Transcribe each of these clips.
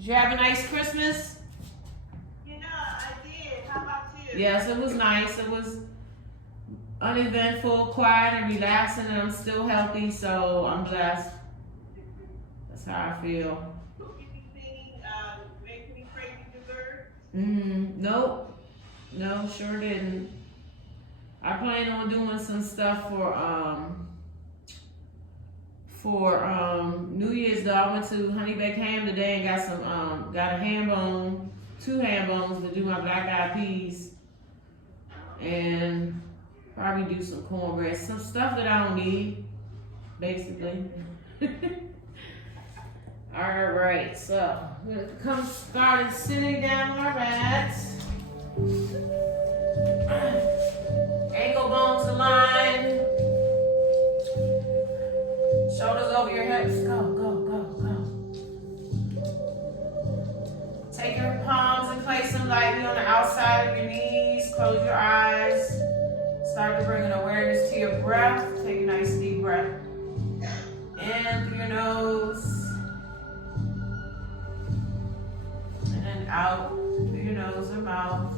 Did you have a nice Christmas? I did. How about you? Yes, it was nice. It was uneventful, quiet, and relaxing, and I'm still healthy, so I'm blessed. That's how I feel. Cook anything, make any crazy desserts? Nope. No, sure didn't. I plan on doing some stuff for New Year's though. I went to Honey Baked Ham today and got some got a ham bone, 2 ham bones to do my black eyed peas, and probably do some cornbread, some stuff that I don't need, basically. All right, so we're gonna come started sitting down on our mats. Ankle bones aligned. Shoulders over your hips. Go, go, go, go. Take your palms and place them lightly on the outside of your knees. Close your eyes. Start to bring an awareness to your breath. Take a nice deep breath in through your nose. And then out through your nose or mouth.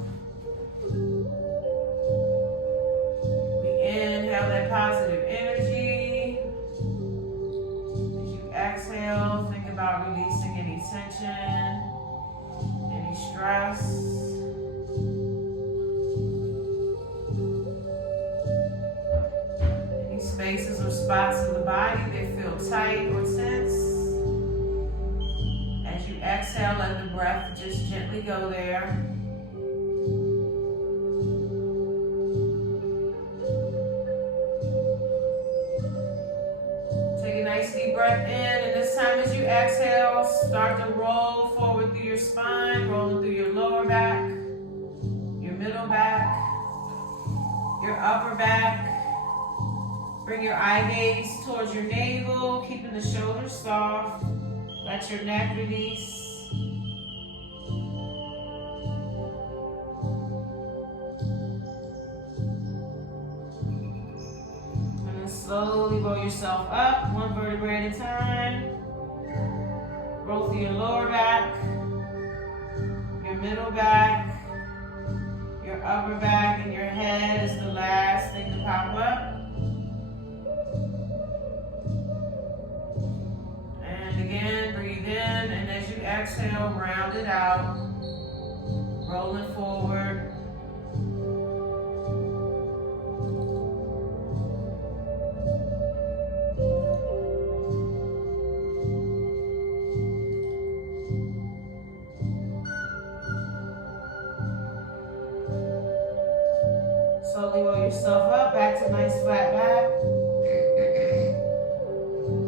We inhale that positive energy. As you exhale, think about releasing any tension, any stress. Any spaces or spots of the body that feel tight or tense. As you exhale, let the breath just gently go there. Deep breath in, and this time as you exhale, start to roll forward through your spine, rolling through your lower back, your middle back, your upper back. Bring your eye gaze towards your navel, keeping the shoulders soft. Let your neck release. Slowly roll yourself up, 1 vertebrae at a time. Roll through your lower back, your middle back, your upper back, and your head is the last thing to pop up. And again, breathe in, and as you exhale, round it out, rolling forward. Slowly roll yourself up, back to nice flat back.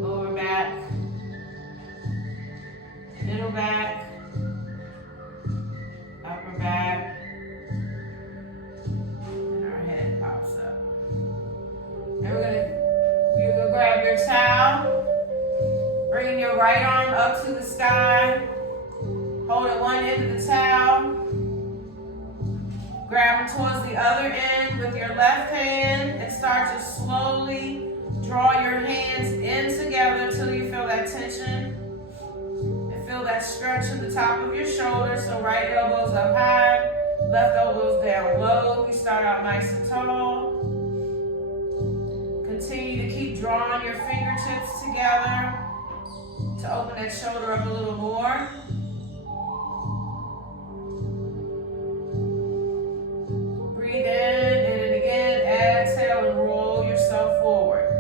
Lower back. Middle back. Upper back. And our head pops up. And you're gonna grab your towel. Bringing your right arm up to the sky. Holding one end of the towel. Grab it towards the other end with your left hand and start to slowly draw your hands in together until you feel that tension and feel that stretch in the top of your shoulders. So right elbows up high, left elbows down low. We start out nice and tall. Continue to keep drawing your fingertips together to open that shoulder up a little more. Breathe in, and then again, exhale and roll yourself forward.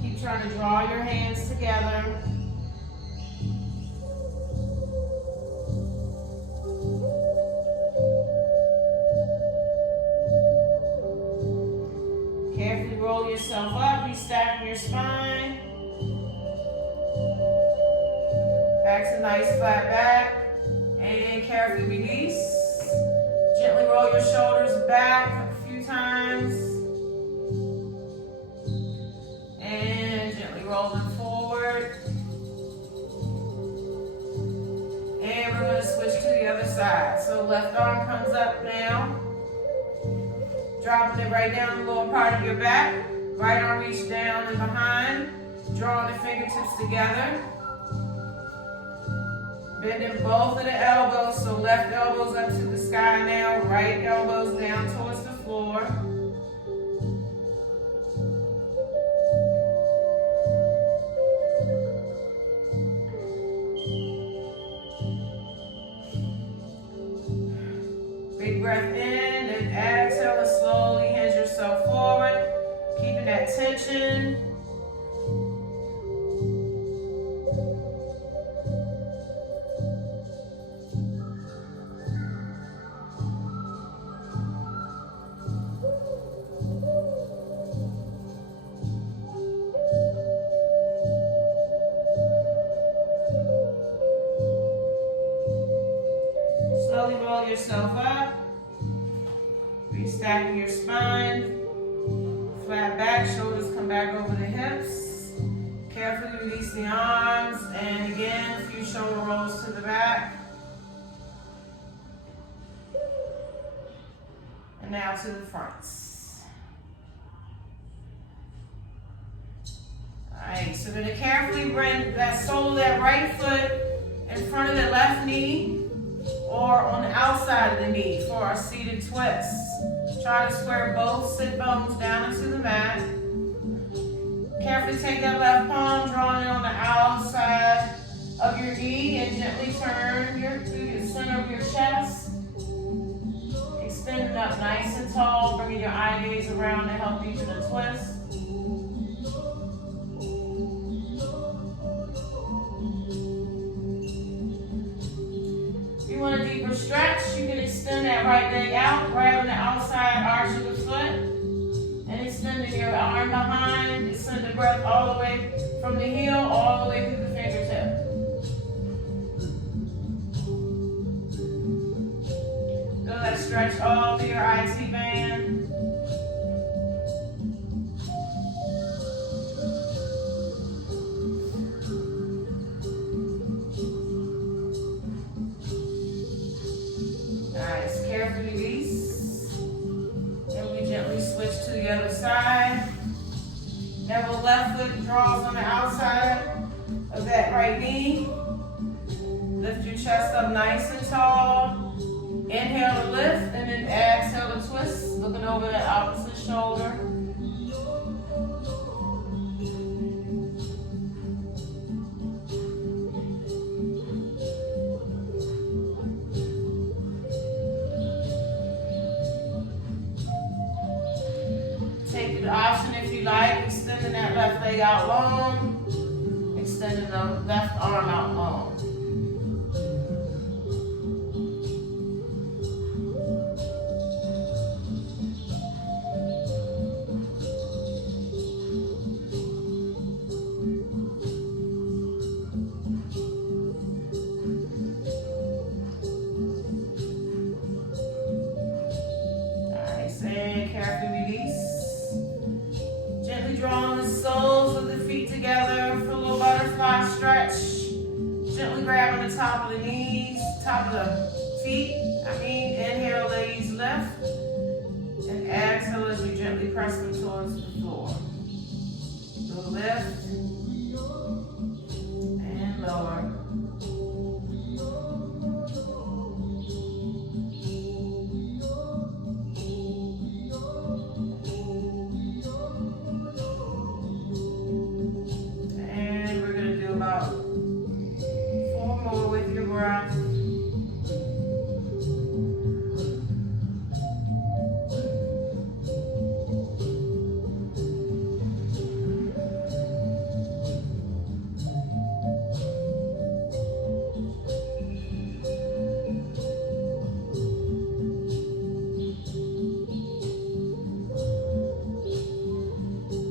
Keep trying to draw your hands together. Carefully roll yourself up, restack your spine. Back to nice flat back. And carefully release. Gently roll your shoulders back a few times. And gently roll them forward. And we're going to switch to the other side. So left arm comes up now. dropping it right down the lower part of your back. Right arm reach down and behind. Drawing the fingertips together. Bending both of the elbows, so left elbows up to the sky now, right elbows down towards the floor. Big breath in and exhale and slowly hinge yourself forward, keeping that tension. Slowly roll yourself up, restacking your spine, flat back, shoulders come back over the hips. Carefully release the arms, and again, a few shoulder rolls to the back. And now to the fronts. Alright, so we're going to carefully bring that sole of that right foot in front of the left knee, or on the outside of the knee for our seated twist. Try to square both sit bones down into the mat. Carefully take that left palm, drawing it on the outside of your knee, and gently turn to the center of your chest. Extending up nice and tall, bringing your eye gaze around to help deepen the twist. If you want a deeper stretch, you can extend that right leg out, grabbing the outside arch of the foot, and extending your arm behind. Extend the breath all the way from the heel, all the way through the fingertip. Feel that stretch all through your IT band. Nice, carefully release. And we gently switch to the other side. Now the left foot draws on the outside of that right knee. Lift your chest up nice and tall. Inhale to lift, and then exhale to twist, looking over that opposite shoulder. Take the option if you like, extending that left leg out long, extending the left arm out long. Nice, and carefully release. Gently drawing the soles of the feet together for a little butterfly stretch. Gently grabbing the top of the knees, top of the feet. Inhale, ladies, lift. And exhale as you gently press them towards the floor. So lift. And lower. About 4 more with your breath.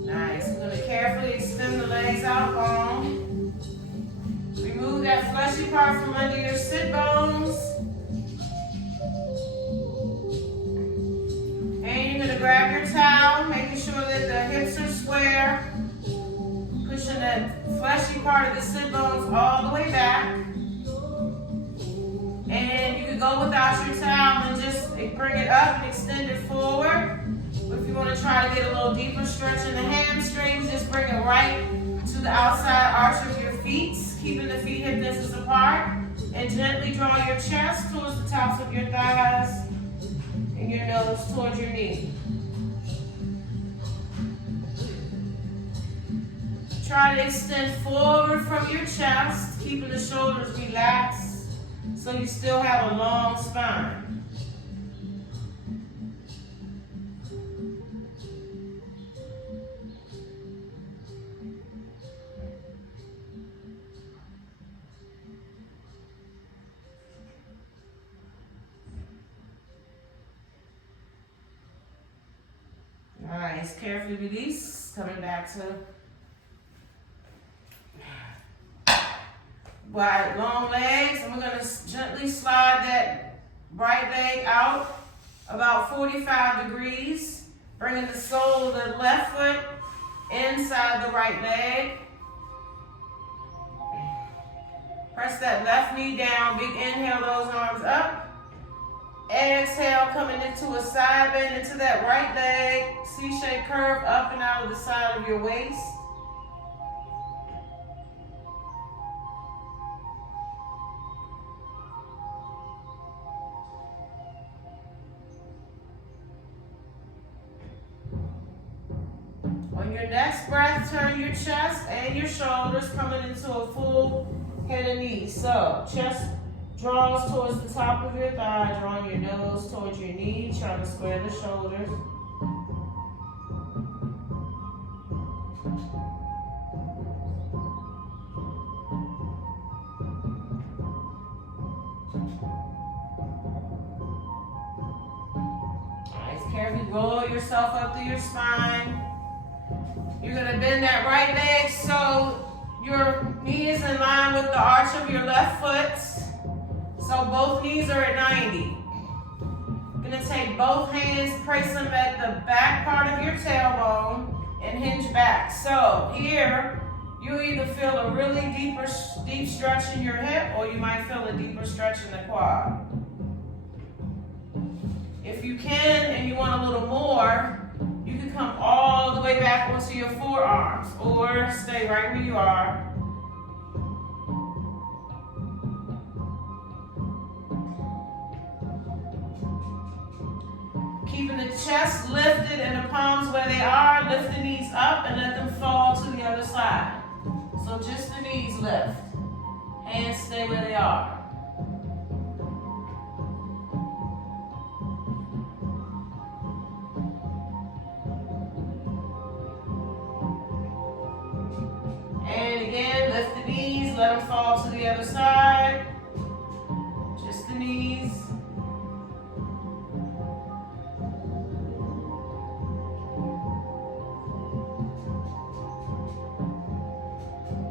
Nice. I'm going to carefully extend the legs out long. Remove that fleshy part from under your sit bones. And you're going to grab your towel, making sure that the hips are square. Pushing that fleshy part of the sit bones all the way back. And you can go without your towel and just bring it up and extend it forward. if you want to try to get a little deeper stretch in the hamstrings, just bring it right to the outside arch of your feet, keeping the feet hip distance apart, and gently draw your chest towards the tops of your thighs and your nose towards your knee. Try to extend forward from your chest, keeping the shoulders relaxed so you still have a long spine. Nice, carefully release, coming back to wide, long legs, and we're gonna gently slide that right leg out about 45 degrees, bringing the sole of the left foot inside the right leg. Press that left knee down, big inhale, those arms up. Exhale, coming into a side bend into that right leg, C-shaped curve up and out of the side of your waist. On your next breath, turn your chest and your shoulders coming into a full head and knees. So, chest draws towards the top of your thigh, drawing your nose towards your knee, trying to square the shoulders. Nice, carefully roll yourself up through your spine. You're gonna bend that right leg so your knee is in line with the arch of your left foot. So both knees are at 90. You're gonna take both hands, place them at the back part of your tailbone and hinge back. So here, you either feel a really deep stretch in your hip, or you might feel a deeper stretch in the quad. If you can and you want a little more, you can come all the way back onto your forearms or stay right where you are. Keeping the chest lifted and the palms where they are, lift the knees up and let them fall to the other side. So just the knees lift. Hands stay where they are. And again, lift the knees, let them fall to the other side. Just the knees.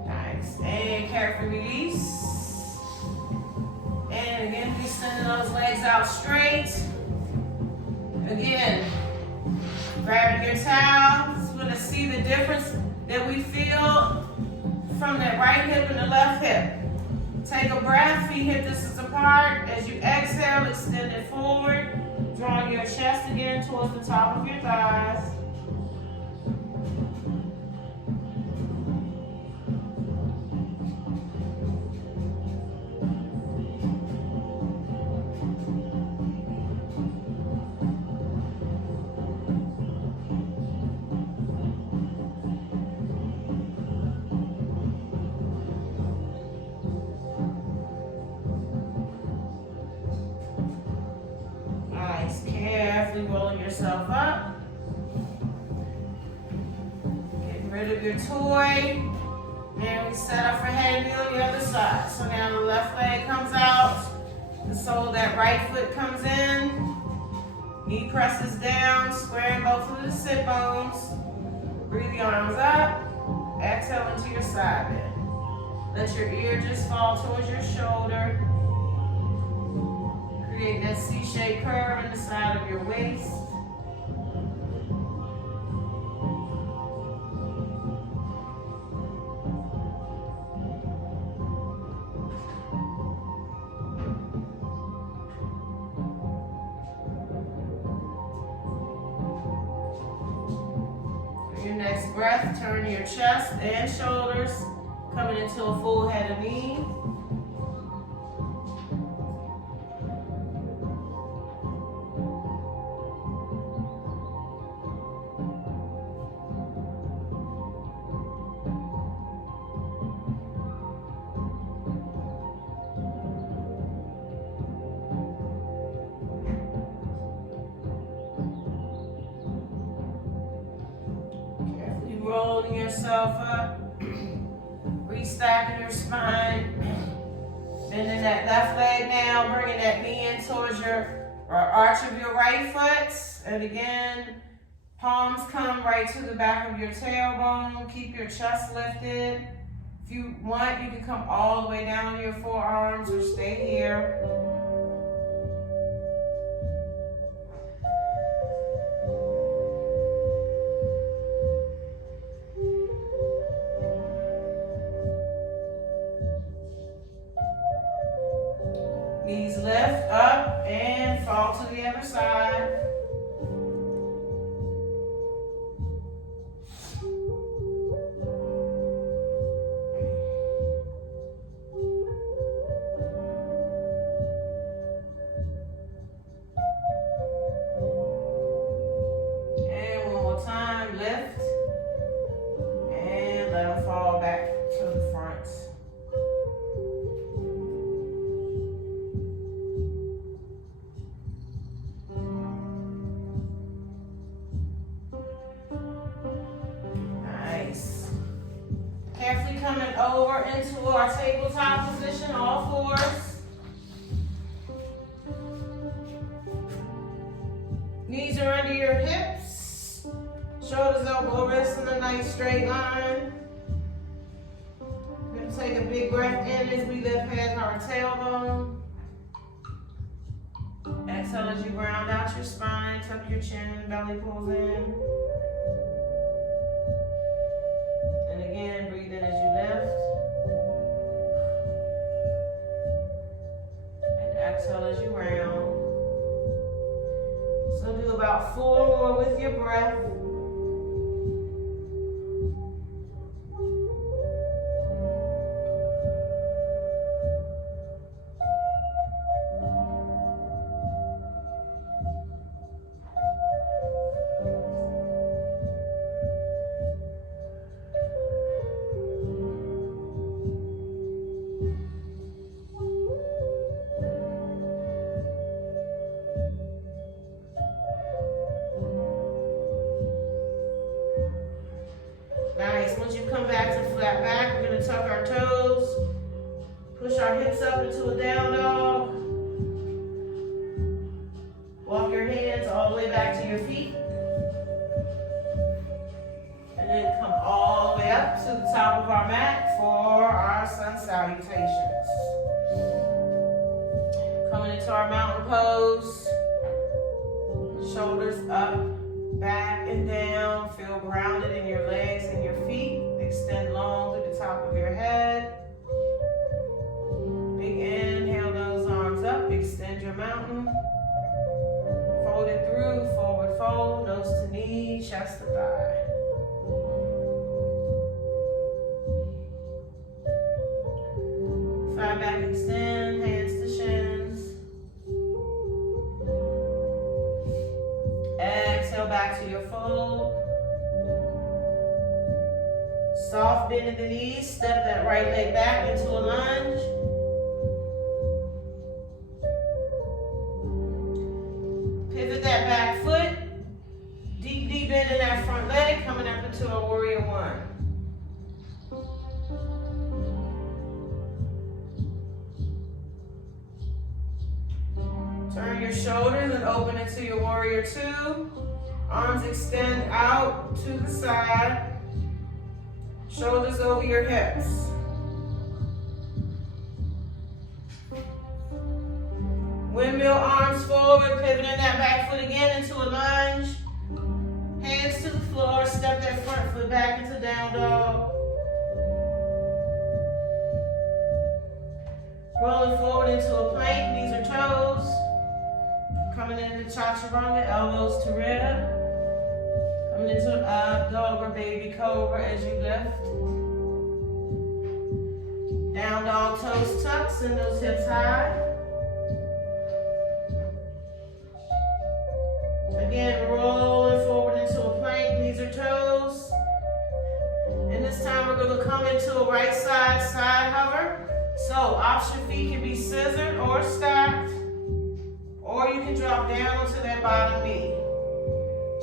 Nice. And carefully release. And again, extending those legs out straight. Again, grabbing your towel. We're going to see the difference that we feel from that right hip and the left hip. Take a breath, feet hip distance apart. As you exhale, extend it forward, drawing your chest again towards the top of your thighs. Carefully rolling yourself up. Getting rid of your toy. And we set up for head knee on the other side. So now the left leg comes out. The sole of that right foot comes in. Knee presses down, squaring both of the sit bones. Breathe the arms up. Exhale into your side bend. Let your ear just fall towards your shoulder. Create that C-shaped curve in the side of your waist. next breath, turn your chest and shoulders, coming into a full head of knee. Rolling yourself up, restacking your spine, bending that left leg now, bringing that knee in towards your arch of your right foot, and again, palms come right to the back of your tailbone. Keep your chest lifted. If you want, you can come all the way down to your forearms or stay here. Knees lift up and fall to the other side. And one more time, lift and let them fall back to the front. Carefully coming over into our tabletop position, all fours. Knees are under your hips. Shoulders, elbow, wrists in a nice straight line. We're going to take a big breath in as we lift head to our tailbone. Exhale as you round out your spine, tuck your chin, belly pulls in. Again, breathe in as you lift. And exhale as you round. So do about 4 more with your breath. Nice. Once you come back to flat back, we're going to tuck our toes, push our hips up into a down dog. Walk your hands all the way back to your feet. And then come all the way up to the top of our mat for our sun salutations. Coming into our mountain pose. Shoulders up, back and down. Feel grounded in your legs and your feet. Extend long through the top of your head. Big inhale, those arms up. Extend your mountain. Fold it through, forward fold, nose to knee, chest to thigh. Fly back, extend, hands to shins. Exhale back to your fold. Soft bend in the knees, step that right leg back into a lunge. Pivot that back foot. Deep, deep bend in that front leg, coming up into a warrior one. Turn your shoulders and open into your warrior two. Arms extend out to the side. Shoulders over your hips. Windmill arms forward, pivoting that back foot again into a lunge. Hands to the floor, step that front foot back into down dog. Rolling forward into a plank, knees or toes. Coming into chaturanga, elbows to rib. Coming into an up dog or baby cobra as you lift. Down dog, toes tucked, send those hips high. Again, rolling forward into a plank, knees or toes. And this time we're going to come into a right side hover. So option feet can be scissored or stacked, or you can drop down onto that bottom knee.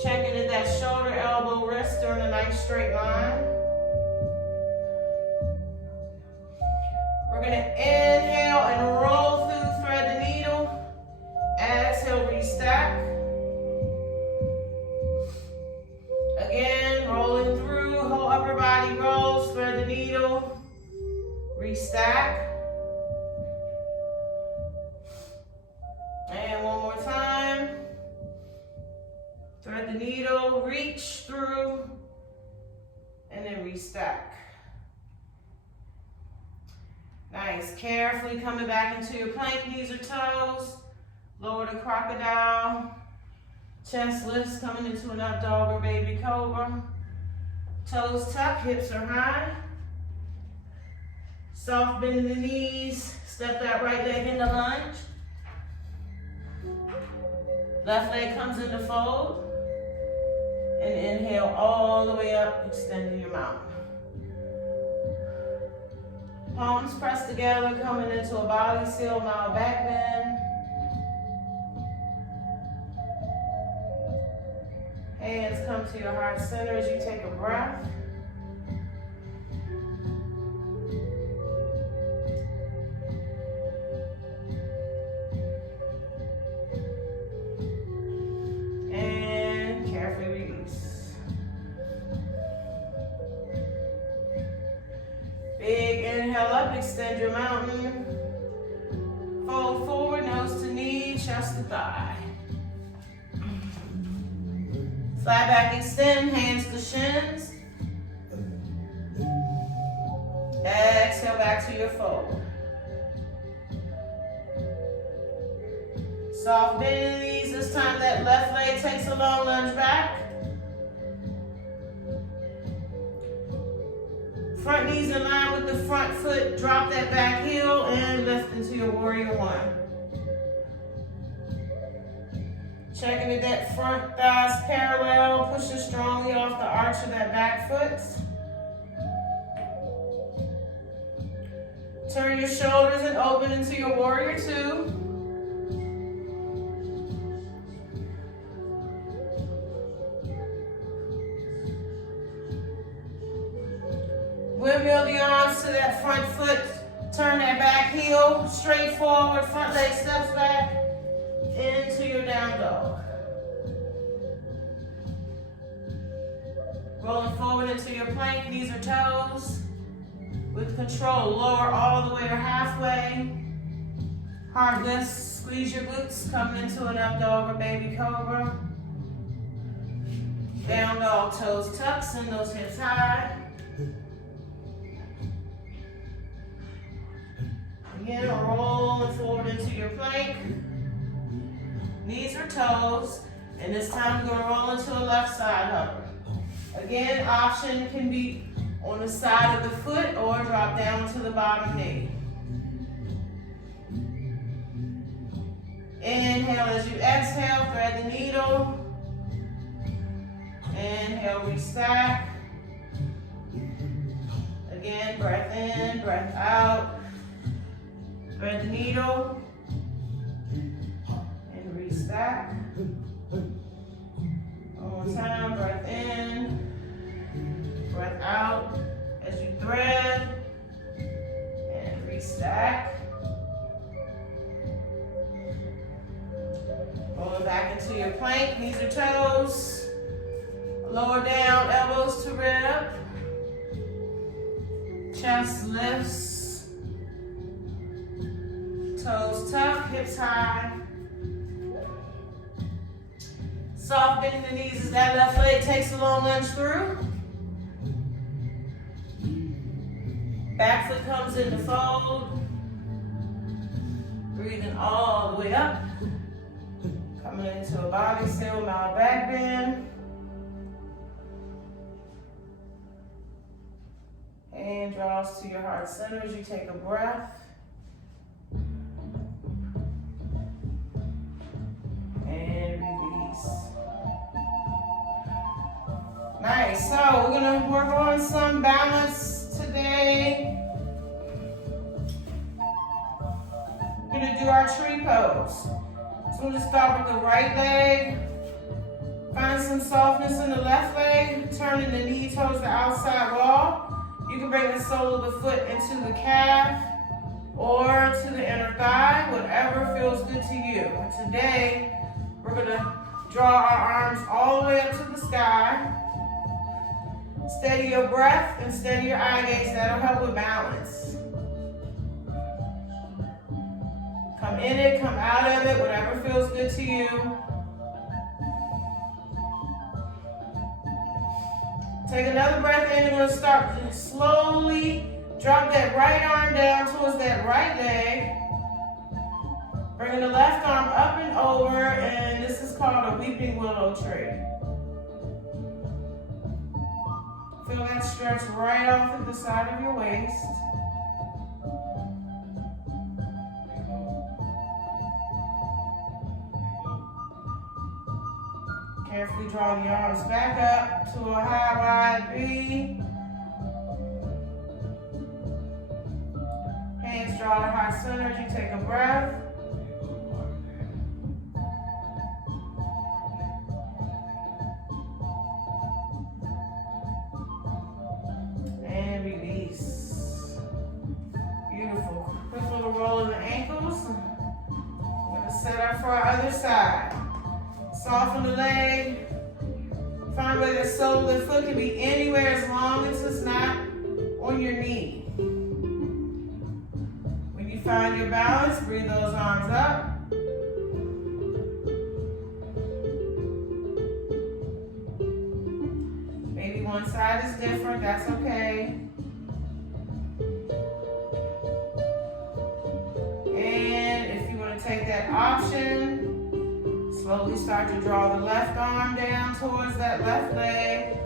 Checking at that shoulder, elbow, wrist during a nice straight line. We're going to inhale and roll through, thread the needle. Exhale, restack. Again, rolling through, whole upper body rolls, thread the needle, restack. And one more time. Thread the needle, reach through, and then restack. Nice. Carefully coming back into your plank, knees or toes. Lower the crocodile. Chest lifts, coming into an up dog or baby cobra. Toes tucked, hips are high. Soft bend in the knees. Step that right leg into lunge. Left leg comes into fold. And inhale all the way up, extending your mountain. Palms pressed together, coming into a body seal, now a back bend. Hands come to your heart center as you take a breath. And carefully release. Big inhale up, extend your mountain. Fold forward, nose to knee, chest to thigh. Flat back, extend, hands to shins. Exhale back to your fold. Soft bend in the knees. This time that left leg takes a long lunge back. Front knees in line with the front foot. Drop that back heel and lift into your warrior one. Checking that front thighs parallel, pushing strongly off the arch of that back foot. Turn your shoulders and open into your warrior two. Windmill the arms to that front foot. Turn that back heel straight forward, front leg steps back into your down dog. Rolling forward into your plank, knees or toes. With control, lower all the way or halfway. Hard lifts, squeeze your glutes, coming into an up dog or baby cobra. Down dog, toes tucked, send those hips high. Again, rolling forward into your plank. Knees or toes, and this time we're going to roll into a left side hover. Again, option can be on the side of the foot or drop down to the bottom knee. Inhale as you exhale, thread the needle. Inhale, restack. Again, breath in, breath out. Thread the needle. And restack. One more time, breath in. Breath out as you thread and restack. Rolling back into your plank, knees or toes. Lower down, elbows to rib. Chest lifts. Toes tucked, hips high. Soft bend in the knees as that left leg takes a long lunge through. Back foot comes into fold. Breathing all the way up. Coming into a body seal, mild back bend. And draws to your heart center as you take a breath. And release. Nice. So we're gonna work on some balance today. We're gonna do our tree pose. So we'll just start with the right leg. Find some softness in the left leg. Turning the knee towards the outside wall. You can bring the sole of the foot into the calf or to the inner thigh, whatever feels good to you. And today, we're gonna draw our arms all the way up to the sky. Steady your breath and steady your eye gaze. That'll help with balance. Come in it, come out of it, whatever feels good to you. Take another breath in. You're going to start to slowly drop that right arm down towards that right leg. Bringing the left arm up and over, and this is called a weeping willow tree. Feel that stretch right off at the side of your waist. Carefully draw the arms back up to a high, wide V. Hands draw to heart center as you take a breath. And release. Beautiful. Quick little roll of the ankles. We're going to set up for our other side. Soften the leg. Find where the sole of the foot can be anywhere as long as it's not on your knee. When you find your balance, breathe those arms up. Maybe one side is different, that's okay. And if you want to take that option, slowly start to draw the left arm down towards that left leg.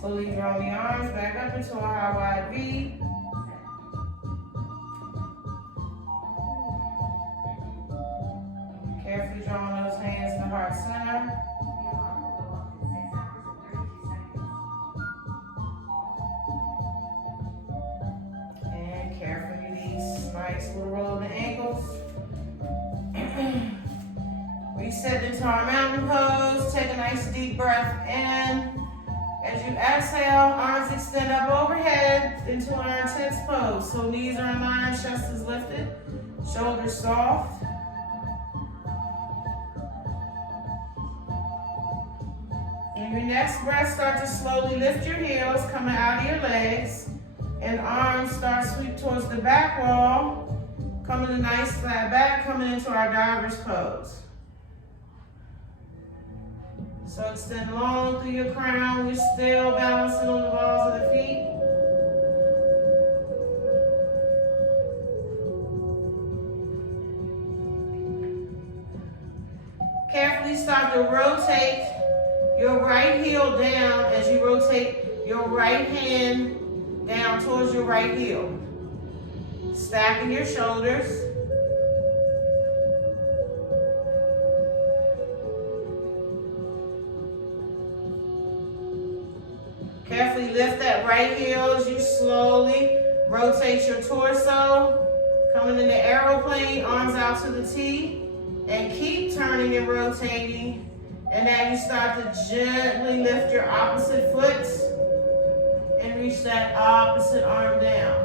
Slowly draw the arms back up into a high, wide V. Carefully drawing those hands to the heart center. And carefully release. Nice little roll of the ankles. Reset into our mountain pose. Take a nice deep breath in. As you exhale, arms extend up overhead into our intense pose. So knees are in line, chest is lifted, shoulders soft. In your next breath, start to slowly lift your heels, coming out of your legs, and arms start sweep towards the back wall, coming a nice flat back, coming into our diver's pose. So extend long through your crown. We're still balancing on the balls of the feet. Carefully start to rotate your right heel down as you rotate your right hand down towards your right heel. Stacking your shoulders. Carefully lift that right heel as you slowly rotate your torso. Coming in the aeroplane, arms out to the T. And keep turning and rotating. And now you start to gently lift your opposite foot and reach that opposite arm down.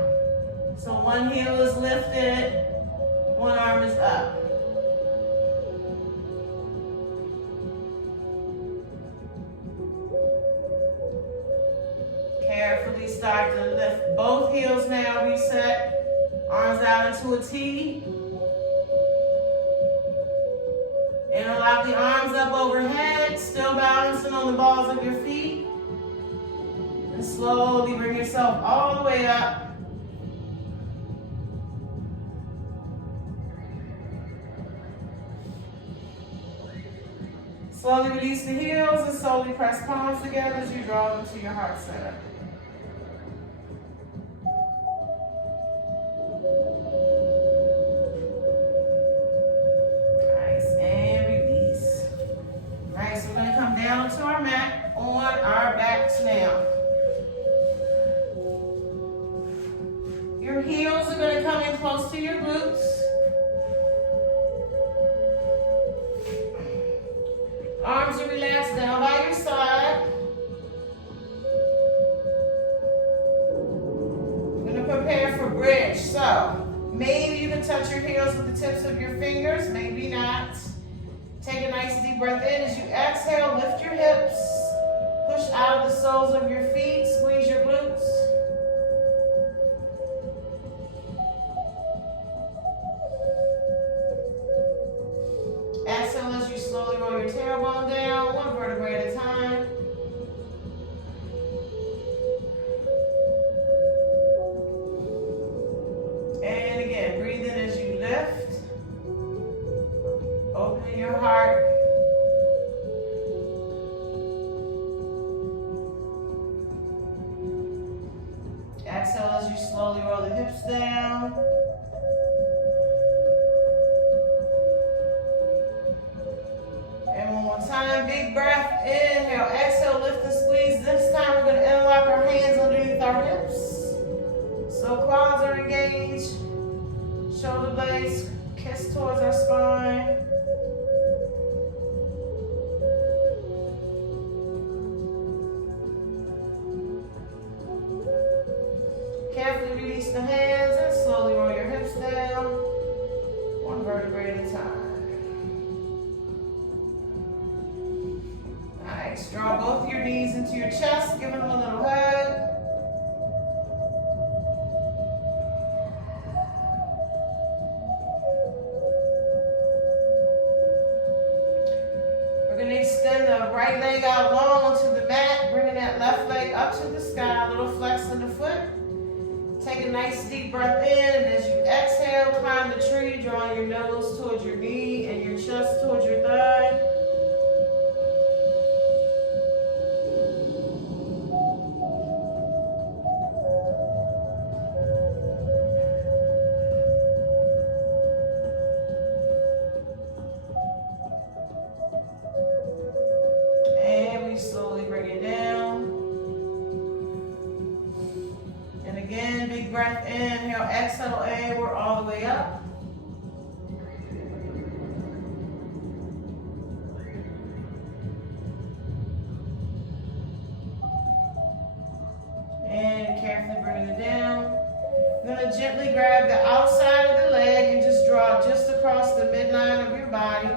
So one heel is lifted, one arm is up. Carefully start to lift both heels now, reset. Arms out into a T. Interlock the arms up overhead, still balancing on the balls of your feet. And slowly bring yourself all the way up. Slowly release the heels and slowly press palms together as you draw them to your heart center. Nice, and release. Nice, we're gonna come down to our mat on our backs now. Your heels are gonna come in close to your glutes. Arms are relaxed down by your side. We're going to prepare for bridge. So maybe you can touch your heels with the tips of your fingers, maybe not. Take a nice deep breath in. As you exhale, lift your hips. Push out the soles of your feet. Squeeze your glutes. Exhale as you slowly roll your tailbone down, one vertebrae at a time. And again, breathe in as you lift. Opening your heart. Exhale as you slowly roll the hips down. Time, big breath, inhale, exhale, lift and squeeze. This time we're going to interlock our hands underneath our hips. So quads are engaged, shoulder blades kiss towards our spine. Carefully release the hands and slowly roll your hips down, one vertebrae at a time. Nice. Draw both your knees into your chest, give them a little hug. We're going to extend the right leg out long onto the mat, bringing that left leg up to the sky, a little flex in the foot. Take a nice deep breath in, and as you exhale, climb the tree, drawing your nose towards your knee and your chest towards your thigh. Slowly bring it down. And again, big breath, inhale, exhale, and we're all the way up. And carefully bring it down. You're going to gently grab the outside of the leg and just draw just across the midline of your body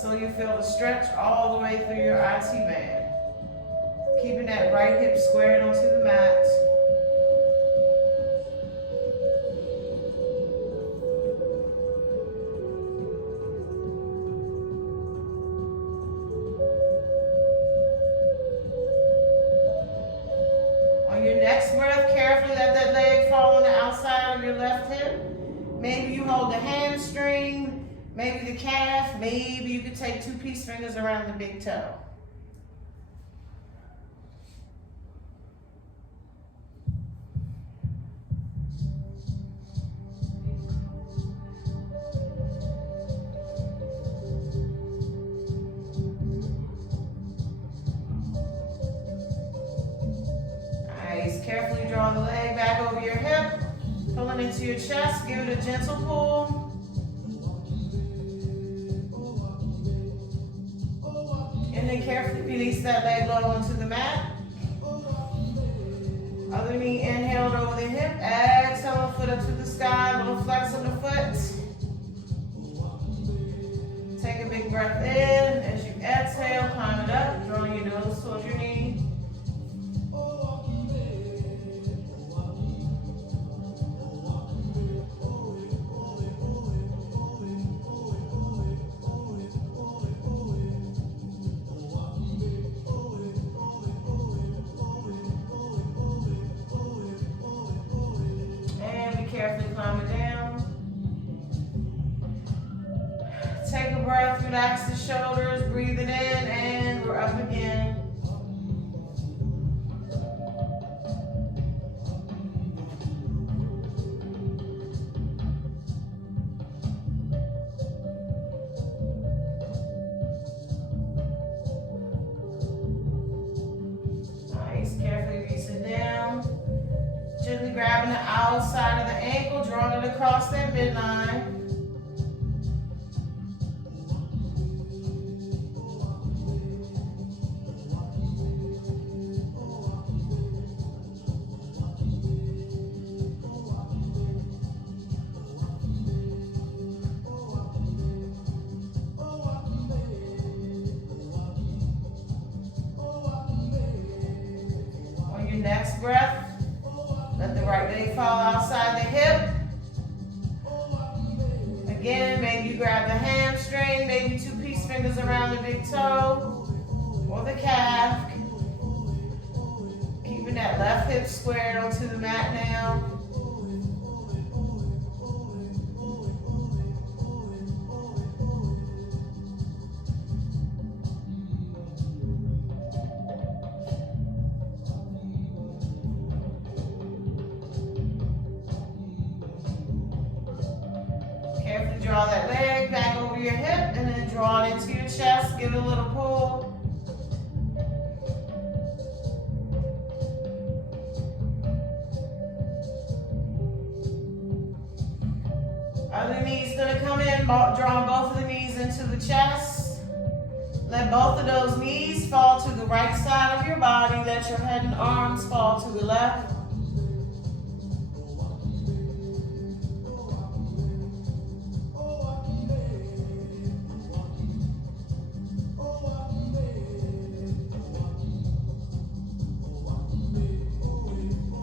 so you feel the stretch all the way through your IT band. Keeping that right hip squared onto the mat. On your next breath, carefully let that leg fall on the outside of your left hip. Maybe you hold the hamstring, maybe the calf, maybe you could take 2 peace fingers around the big toe. Carefully draw the leg back over your hip, pulling into your chest, give it a gentle pull. And then carefully release that leg low into the mat. Other knee inhaled over the hip, exhale, foot up to the sky, little flex on the foot. Take a big breath in. As you exhale, climb it up, drawing your nose towards your knee. grabbing the outside of the ankle, drawing it across that midline. Next breath, let the right leg fall outside the hip. Again, maybe you grab the hamstring, maybe 2 peace fingers around the big toe or the calf. Keeping that left hip squared onto the mat now. Draw that leg back over your hip and then draw it into your chest. Give it a little pull. Other knee's gonna come in, drawing both of the knees into the chest. Let both of those knees fall to the right side of your body. Let your head and arms fall to the left.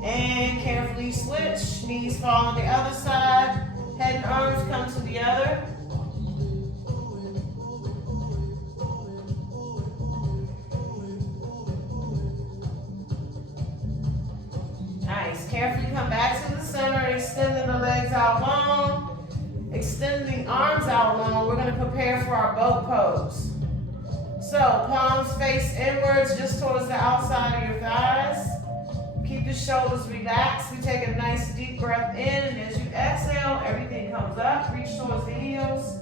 And carefully switch. Knees fall on the other side. Head and arms come to the other. Nice. Carefully come back to the center, extending the legs out long. Extending the arms out long. We're going to prepare for our boat pose. So palms face inwards just towards the outside of your thighs. Keep the shoulders relaxed. We take a nice deep breath in, and as you exhale, everything comes up. Reach towards the heels.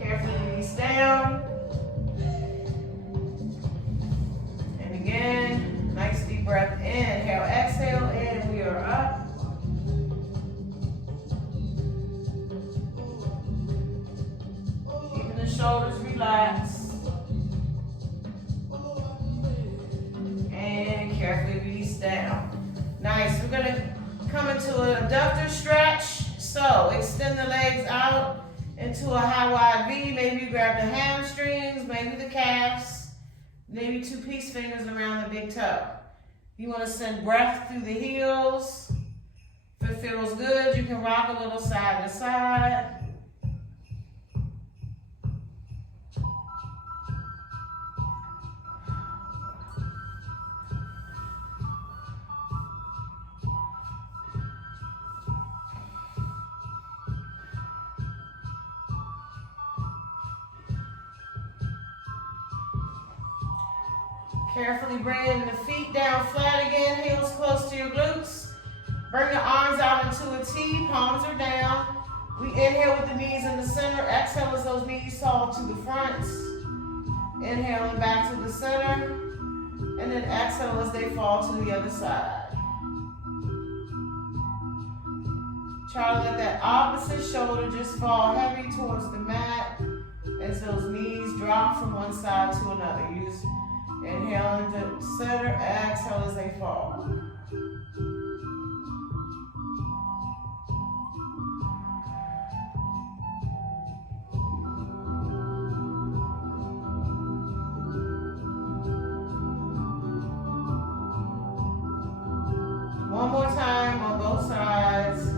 Carefully release down. And again, nice deep breath in. Inhale, exhale, and we are up. Shoulders relax. And carefully release down. Nice. We're going to come into an abductor stretch. So extend the legs out into a high wide V. Maybe you grab the hamstrings, maybe the calves, maybe 2 peace fingers around the big toe. You want to send breath through the heels. If it feels good, you can rock a little side to side. Carefully bringing the feet down flat again, heels close to your glutes. Bring the arms out into a T, palms are down. We inhale with the knees in the center, exhale as those knees fall to the fronts. Inhaling back to the center, and then exhale as they fall to the other side. Try to let that opposite shoulder just fall heavy towards the mat as those knees drop from one side to another. Use inhale into center, exhale as they fall. One more time on both sides.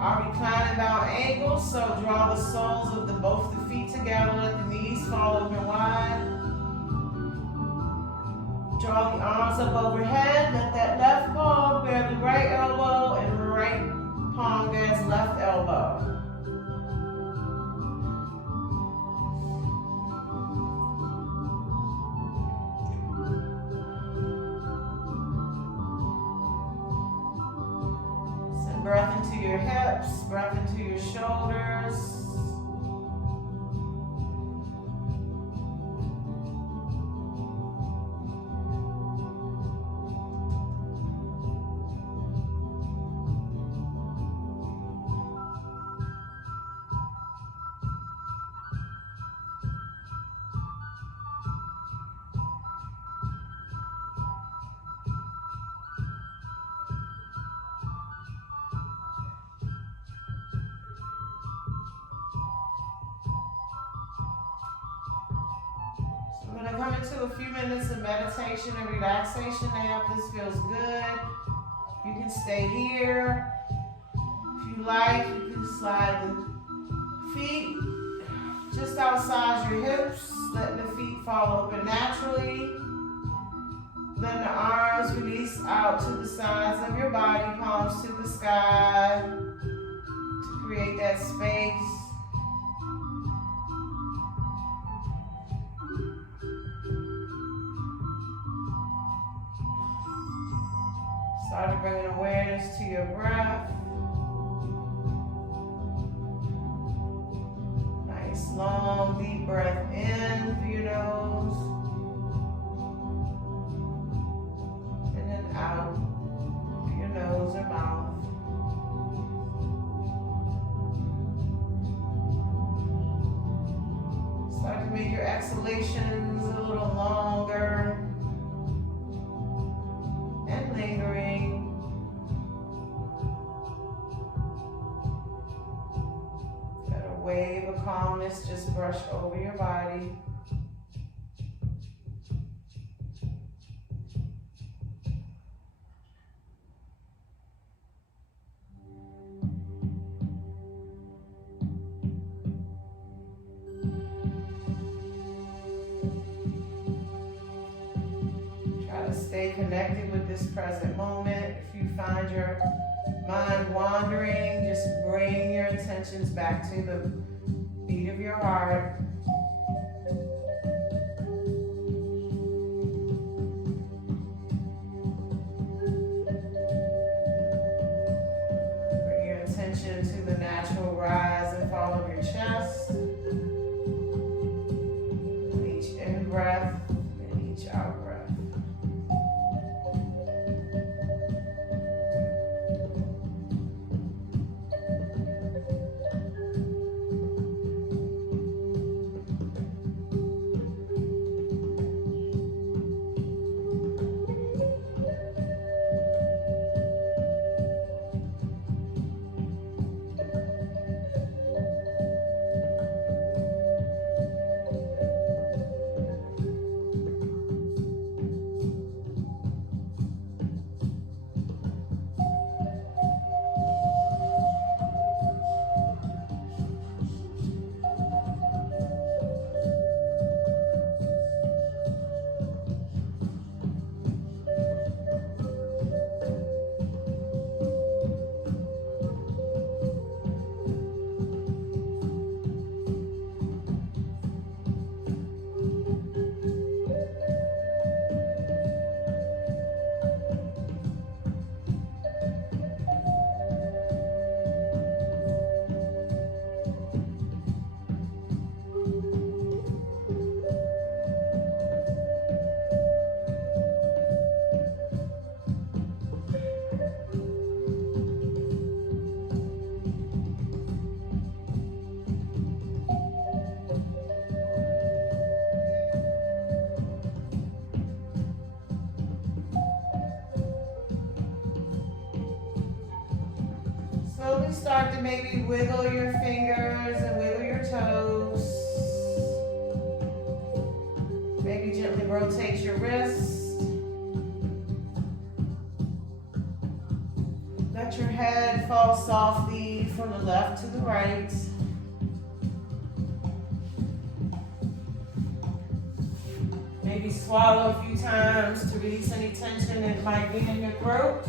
Our reclining bound ankles, so draw the soles of both the feet together, let the knees fall open wide. Draw the arms up overhead, let that left palm grab the right elbow and the right palm grabs left elbow. hips, breath into your shoulders. I'm going to come into a few minutes of meditation and relaxation now. If this feels good, you can stay here. If you like, you can slide the feet just outside your hips, letting the feet fall open naturally. Letting the arms release out to the sides of your body, palms to the sky, to create that space. Start bringing awareness to your breath. Nice, long, deep breath in through your nose. And then out through your nose or mouth. Start to make your exhalations a little longer and lingering. Let a wave of calmness just brush over your body. Stay connected with this present moment. If you find your mind wandering, just bring your intentions back to the beat of your heart. Bring your attention to the natural rise and fall of your chest. Each in-breath and each out-breath. Slowly start to maybe wiggle your fingers and wiggle your toes. Maybe gently rotate your wrists. Let your head fall softly from the left to the right. Maybe swallow a few times to release any tension that might be in your throat.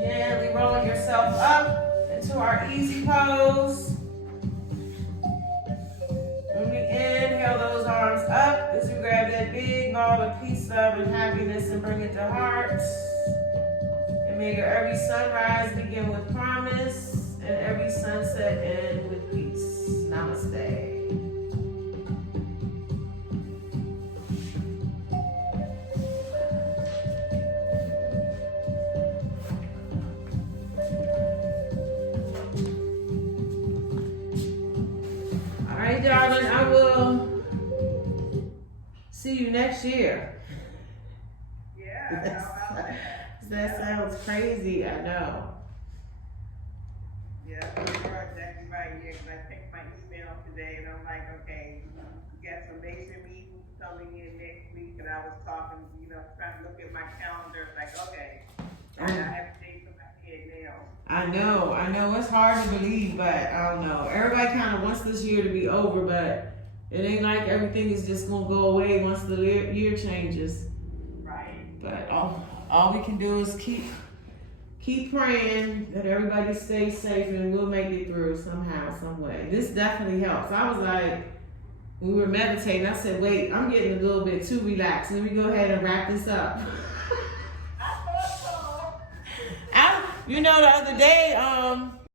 Gently rolling yourself up into our easy pose. When we inhale those arms up as we grab that big ball of peace, love, love and happiness and bring it to heart. And may your every sunrise begin with promise and every sunset end with peace. Namaste. All right, darling, I will see you next year. Yeah, how about that? That sounds crazy, I know. Yeah, you're exactly right. Yeah, because I checked my email today and I'm like, okay, we got some major meetings coming in next week, and I was talking, trying to look at my calendar, like, okay, I have dates in my head now. I know, it's hard to believe, but I don't know. Everybody kind of wants this year to be over, but it ain't like everything is just gonna go away once the year changes. Right. But all we can do is keep praying that everybody stays safe and we'll make it through somehow, some way. This definitely helps. I was like, we were meditating, I said, wait, I'm getting a little bit too relaxed. Let me go ahead and wrap this up. I thought so. The other day,